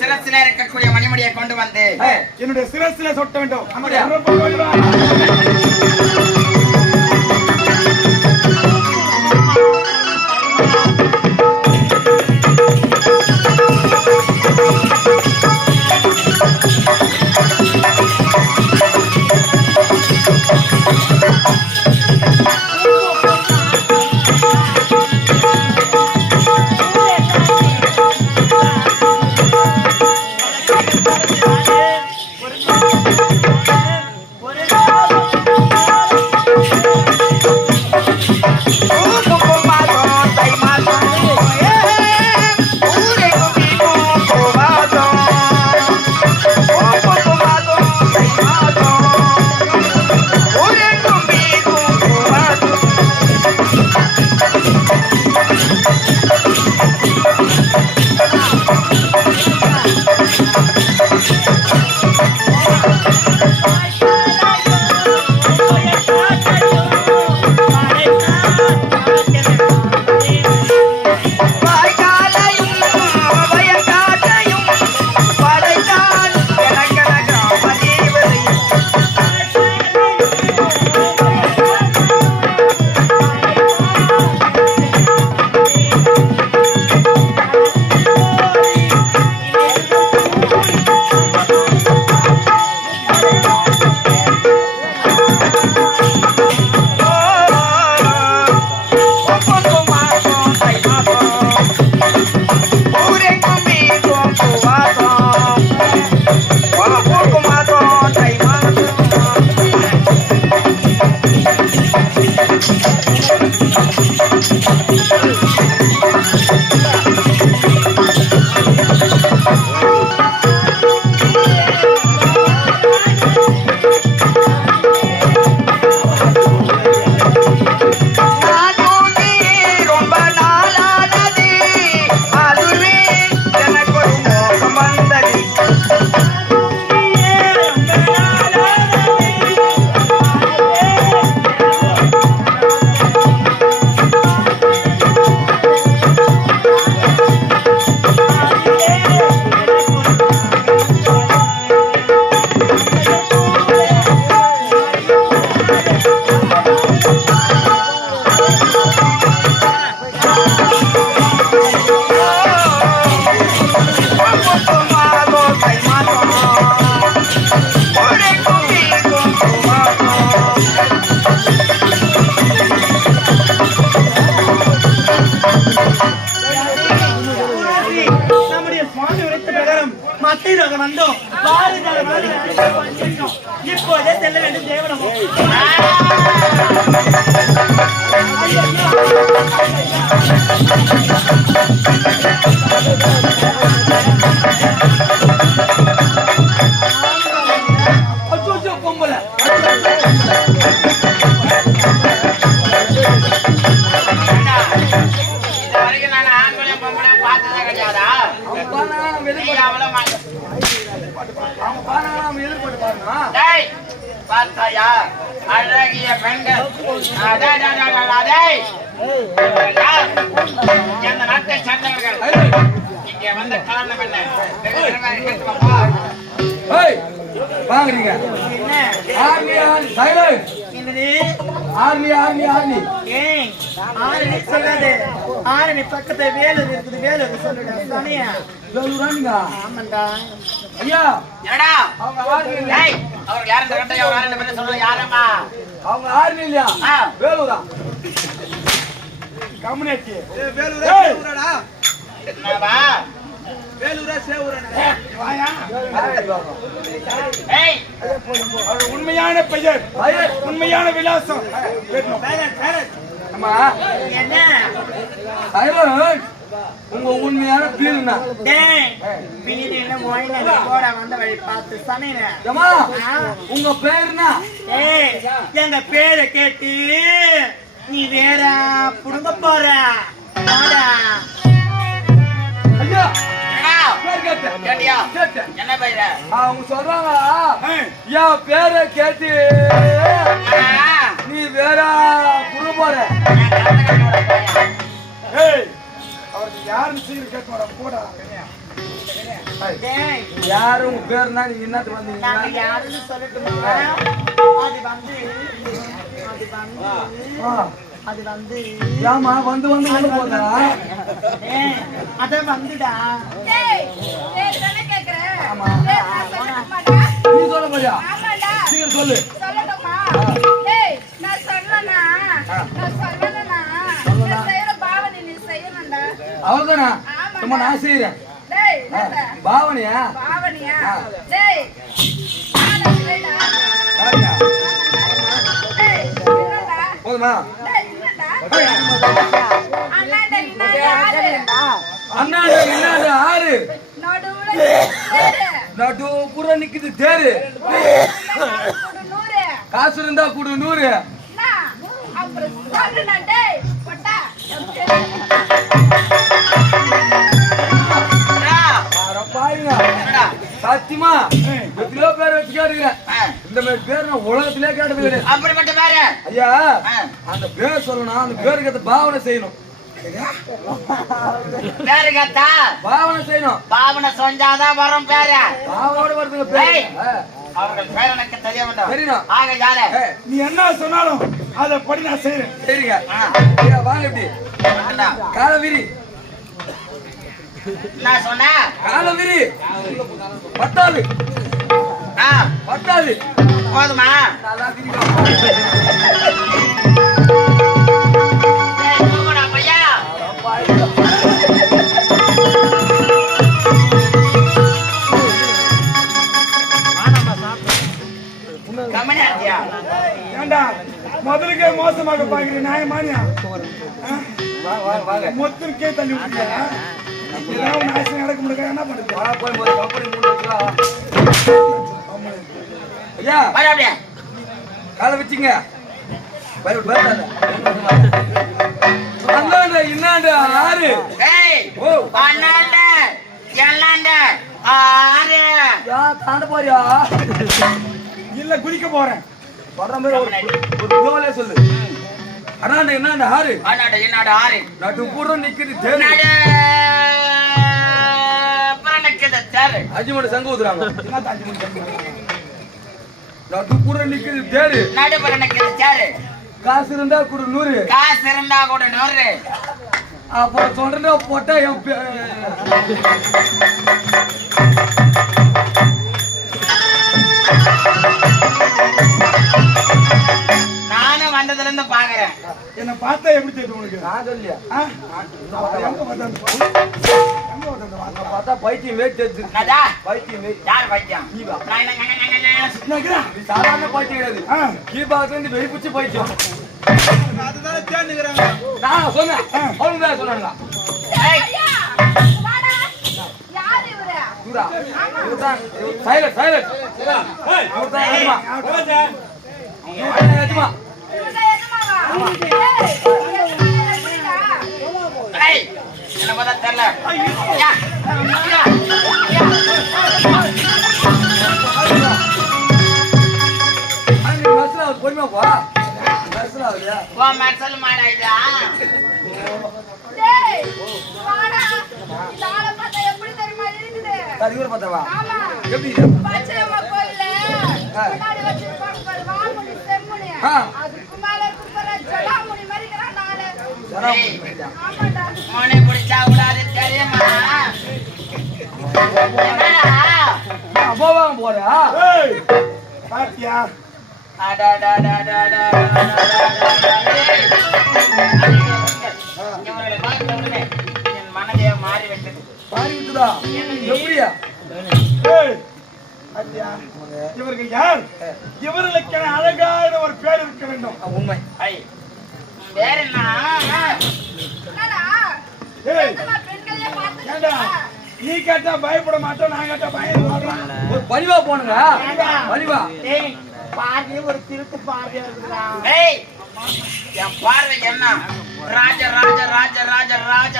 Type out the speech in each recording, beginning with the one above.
சிரசில இருக்கக்கூடிய மணிமணியை கொண்டு வந்து என்னுடைய சிரசில சொட்ட வேண்டும். இப்போதே செல்ல வேண்டும் தேவனமோ. பொம்பளை பார்த்தாயா அழகிய பெண்கள் இந்த நாட்டை சேர்ந்தவர்கள் இங்க வந்த காரணம் என்ன வாங்குறீங்க? ஆரணி பக்கத்துல வேலூர் இருக்குது. வேலூர் சொல்லுடா சமயா. ஆமாண்டா. ஐயா என்னடா அவர் யாரு கண்டையா சொல்ல யாரம்மா? அவங்க ஆரணி இல்லையா? வேலூரா? கம்யூனிட்டி வேலூரா? என்னவா வேலூரா சேவூரா? உண்மையான பெயர், உண்மையான விலாசம் உங்க உண்மையான பீருனா உங்க பேருனா? எங்க பேரை கேட்டு நீ வேற புடுங்க போற. என்ன பயிர அவங்க சொல்றாங்க என் பேரை கேட்டு டேய், யாரு உங்க பேருனா நீங்க என்னத்துக்கு நாங்க வந்தீங்க? யாருன்னு சொல்லட்டுமா? அது வந்து ஏமா வந்து வந்து உள்ள போதா? டேய், அத வந்துடா. ஆமா நீ சொல்ல போறியா? சீக்கிரம் சொல்லு. அவ்வளவுதானா? சும்மா நான் செய்யறேன். பாவனையா? போதுமா? அண்ணாண்ட இன்னாண்ட ஆறு நடு புற நிக்குது தேரு. காசு இருந்தா கூடு 100. சத்தியமா எத்தனையோ பேர் வச்சு கேட்டுக்கிறேன். இந்த மாதிரி பேர் நான் உலகத்திலே கேட்டது கிடையாது. அப்படிப்பட்ட பேரு ஐயா அந்த பேர் சொல்லணும், அந்த பேருக்கு ஏத்த பாவனை செய்யணும். பேரு கேட்டா பாவனை செய்யணும். பாவனை செஞ்சாதான் வரும் பேரு. பாவோட வருதுங்க பேர். அவர்கள் பேர் எனக்கு தெரிய வேண்டாம். தெரியணும். ஆக ஜாலே நீ என்ன சொன்னாலும் அதை படி நான் செய்யறேன். சரிங்க ஐயா வாங்க இப்படி காலவிரி. நான் சொன்ன காலவிரி பத்தாது பத்தாது போதுமா? நல்லா பையா ஏண்டா முதலுக்கே மோசமாக பாக்குறேன் நியாயமானியா? மொத்தருக்கே தள்ளி விட்டுருக்கா? ஏதாவது நாசம் நடக்க முடியாது. என்ன பண்ணுறது? ஐயா காலை வச்சுங்க. அண்ணாண்ட இன்னாண்ட ஆறு. பன்னெண்டு எல்லாண்டு ஆறு. தாண்ட போறியா? இல்ல குதிக்க போறேன். வர்ற மாதிரி ஒரு கோவலே சொல்லு. அண்ணாண்ட இன்னாண்ட ஆறு. அண்ணாண்ட இன்னாண்ட ஆறு. நடு புற நிக்குது தேரு. அஜிமோட சங்கு ஊதுறாங்க. நடு புற நிக்குது தேரு. நடுப்புற நிக்குது தேரு. காசு இருந்தா கூட 100. காசு இருந்தா கூட 100. அப்புறம் சொல்றேன் போட்டா நானும் வந்ததுல இருந்து பாக்குறேன். என்ன பார்த்தா எப்படி தெரியும் உனக்கு? நான் சொல்லியா எங்க வந்த பார்த்தா பைத்தியமே தெரிஞ்சு. என்னடா? பைத்தியமே யார் பைத்தியம்? நான் நீ சாதாரண பைத்தியம் கிடையாது. கீபாத்துல இருந்து வெறி பிடிச்சி பைத்தியம். அதுதான் தேர்ந்துக்கிறாங்க. நான் சொன்னேன் அவனுக்கு சொன்னாங்க. சைலண்ட் சைலண்ட் என்ன பார்த்தா தெரியல. பொறுமையா போ. மெர்சல் மாடாயிட்டா? பார்த்தாவா எப்படி மோனை பிடிச்சா விடாது தெரியுமா? அப்பாவாங்க போறா பாத்தியா? என் மனதே மாறிவிட்டது. மாறி விட்டுதா? எப்படியா? இவர்கள் யார்? இவர்களுக்கு அழகான ஒரு பேர் இருக்க வேண்டும். உண்மை. வேற என்ன? நீ கேட்டா பயப்பட மாட்டோம், நான் கேட்டா பயப்படுறோம். ஒரு பணிவா போனுங்க. பணிவா பார்வை ஒரு திருட்டு பார்வையா இருக்கிறான். என் பார்வை என்ன? ராஜ ராஜ ராஜ ராஜ ராஜ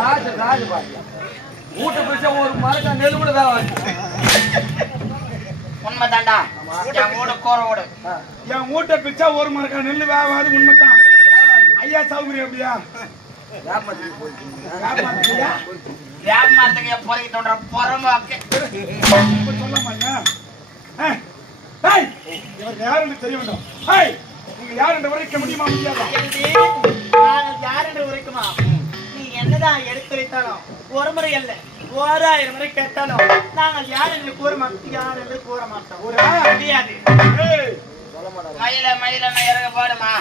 ராஜ ராஜ பாருங்க. ஊட்ட பிடிச்ச ஒரு மரக்கா நெல் கூட தான். உண்மைதான்டா. என் ஊட கோர ஓடு. என் ஊட்ட பிச்சா ஒரு மரக்கா நெல் வேவாது. உண்மைதான். ஐயா சௌகரியம் எப்படியா? வியாபாரத்துக்கு பொறுக்கி தோன்ற பொறம்போக்கு. இப்ப சொல்லாமாங்க. இவருக்கு யாருன்னு தெரிய வேண்டும். நீங்க யார் என்று உரைக்க முடியுமா முடியாதா? நாங்கள் யார் என்று உரைக்குமா? நீ என்னதான் எடுத்து வைத்தாலும் ஒரு முறை அல்ல 1000 முறை கேட்டாலும் நாங்கள் யார் என்று கூற மாட்டோம். யார் என்று கூற மாட்டோம். முடியாது. மயில மயில நான் இறங்க போடுமா?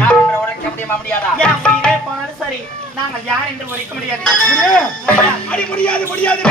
யார் என்று உரைக்க முடியுமா முடியாதா? ஏன் உயிரே போனாலும் சரி நாங்கள் யார் என்று உரைக்க முடியாது. அடி முடியாது முடியாது.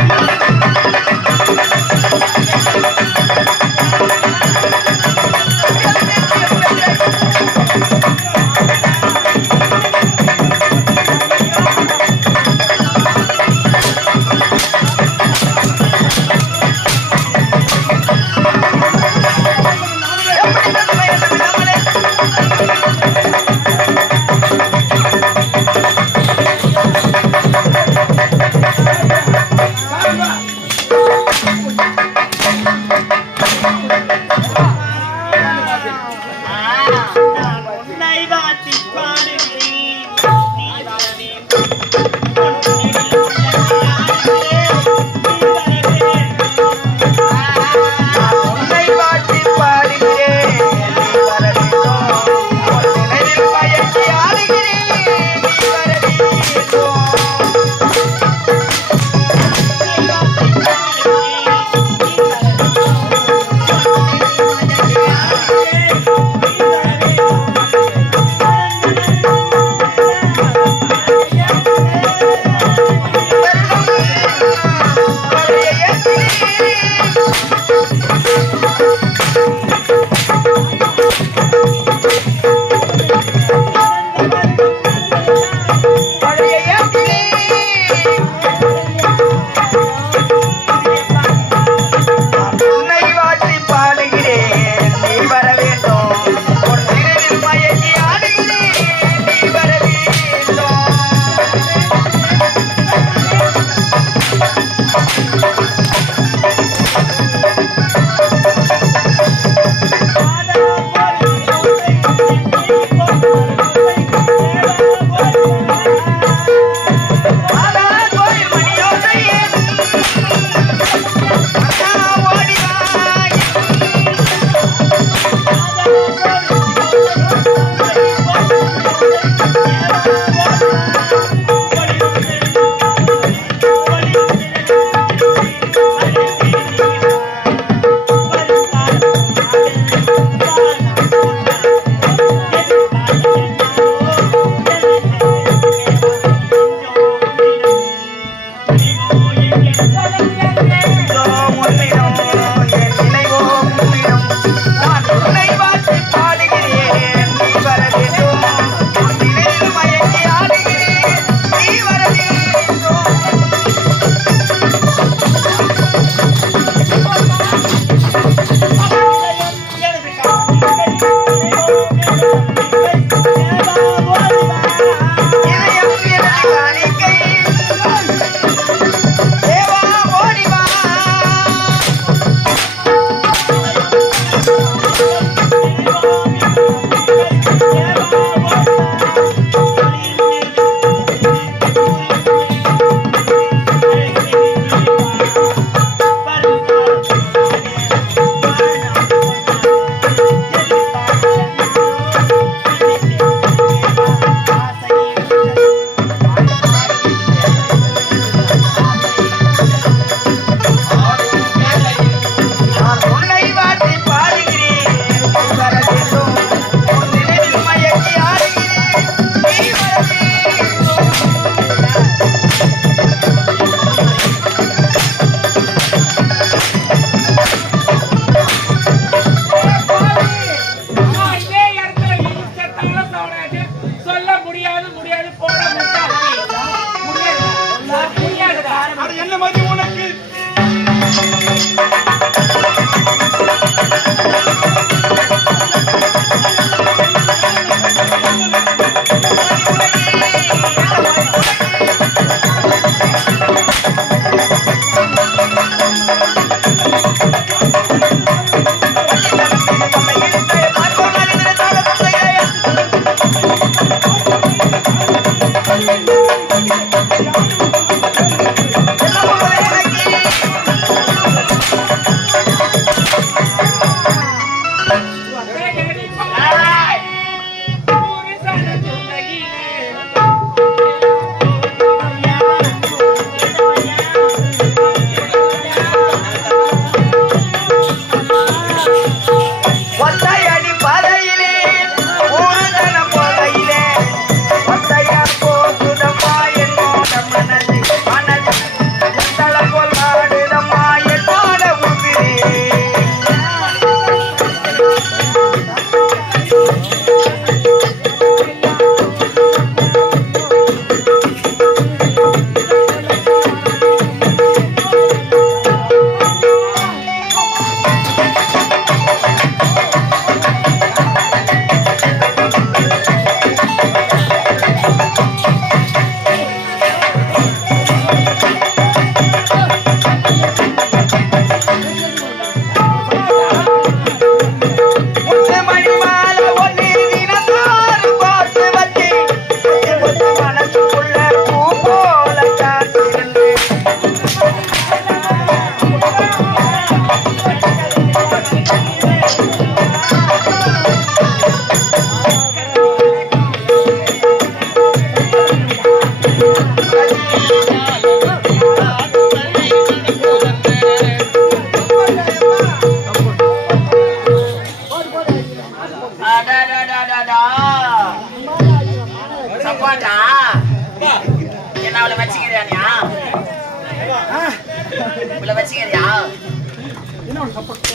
என்ன ஒரு சப்போர்ட்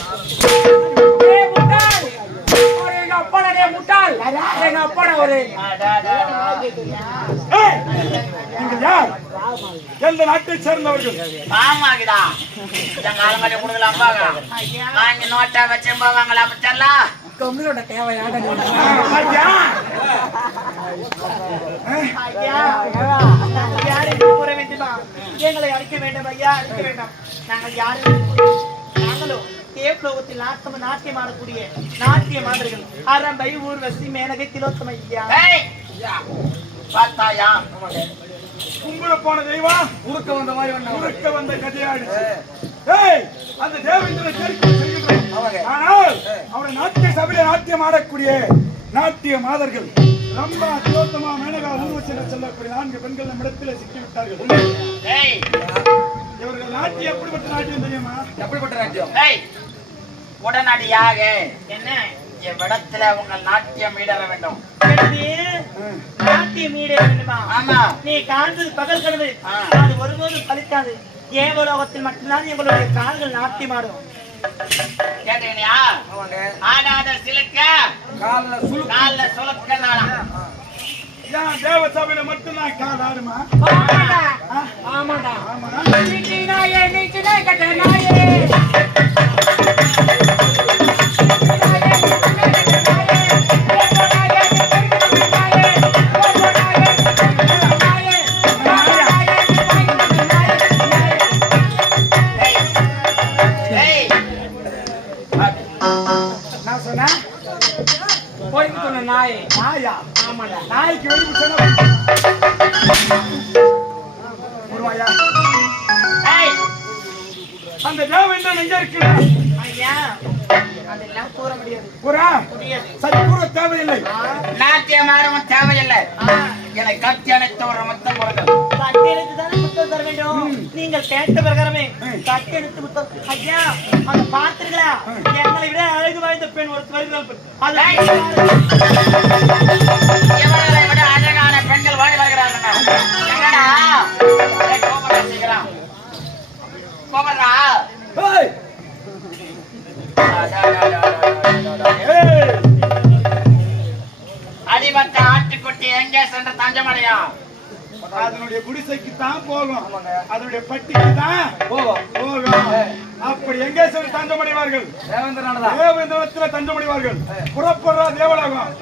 எங்க அப்பா முட்டாள் எங்க அப்பா ஒரு நீங்கள் யார் எந்த நாட்டை சேர்ந்தவர்கள் ஆமாங்கடா எங்க ஆளுங்களை கொடுக்கல அம்பாங்க வாங்கி நோட்டா வச்சு போவாங்களா அப்படிச்சல்ல கம்மியோட தேவையான ஐயா ஐயா யாருக்கு கூற வேண்டுமா எங்களை அடிக்க வேண்டும் ஐயா அடிக்க வேண்டாம் நாங்கள் யாரும் நாங்களும் தேவலோகத்தில் நாட்டியம் ஆடக்கூடிய நாட்டிய மாதர்கள் அரம்பை ஊர்வசி மேனகை திலோத்தம ஐயா பார்த்தாயா கும்பிட போன தெய்வம் உருக்க வந்த மாதிரி ஒண்ணு உருக்க வந்த கதையாடுச்சு ஏய் அந்த தேவேந்திர சேர்க்கை செல்கின்றோம் ஆனால் அவரை நாட்டிய சபையில நாட்டியம் ஆடக்கூடிய நாட்டிய மாதர்கள் ரம்பா திலோத்தமா மேனகா ஊர்வசியில செல்லக்கூடிய 4 பெண்கள் நம்ம இடத்துல சிக்கிவிட்டார்கள் இவர்கள் நாட்டியம் எப்படிப்பட்ட நாட்டியம் தெரியுமா எப்படிப்பட்ட ராஜ்யம் உடனடியாக என்ன இவ்விடத்துல உங்கள் நாட்டியம் ஈடற வேண்டும் நாட்டியம் ஈட வேண்டுமா ஆமா நீ காண்பது பகல் கனவு அது ஒருபோதும் பலிக்காது ஏவலோகத்தில் மட்டும்தான் எங்களுடைய கால்கள் நாட்டியமாடும் கேட்டீங்களா ஆடாத சிலுக்க கால்ல சுலுக்க ஏன் தேவ சபையில மட்டும்தான் கால் ஆடுமா ஆமாடா ஆமா நீ நாயே நீ சின்ன கட்ட நாயே நான் சொன்னேன் போய்க்கு சொன்ன நாயே நாயா ஆமாடா நாய்க்கு வெடி பிடிச்சா ஒருவாயா அந்த தேவேந்திரன் எங்க இருக்கிறார் ஐயா அதெல்லாம் கூற முடியாது புறா முடியாது சரி கூற தேவையில்லை நாட்டியம் ஆடவும் தேவையில்லை எனக்கு கட்டி அணைத்த ஒரு மொத்தம் கொடுங்கள் கட்டெடுத்து தானே புத்தகம் தர வேண்டும் நீங்கள் கேட்ட பிரகாரமே கட்டெடுத்து புத்தகம் ஐயா அதை பார்த்தீர்களா எங்களை விட அழகு வாய்ந்த பெண் ஒரு வருகிறாள் இவர்களை விட அழகான பெண்கள் வாடி வருகிறார்கள் என்னடா கோபரா சீக்கிரம் கோபரா ஏய் அடிபட்ட ஆட்டுக்குட்டி எங்கே சென்று தஞ்சமடையா அதனுடைய குடிசைக்கு தான் போகும் அதனுடைய பட்டிக்கு தான் போகும் அப்படி எங்கே சென்று தஞ்சமடைவார்கள் தேவேந்திரனானதா தேவேந்திரத்துல தஞ்சமடைவார்கள் புறப்படுறா தேவலாகும்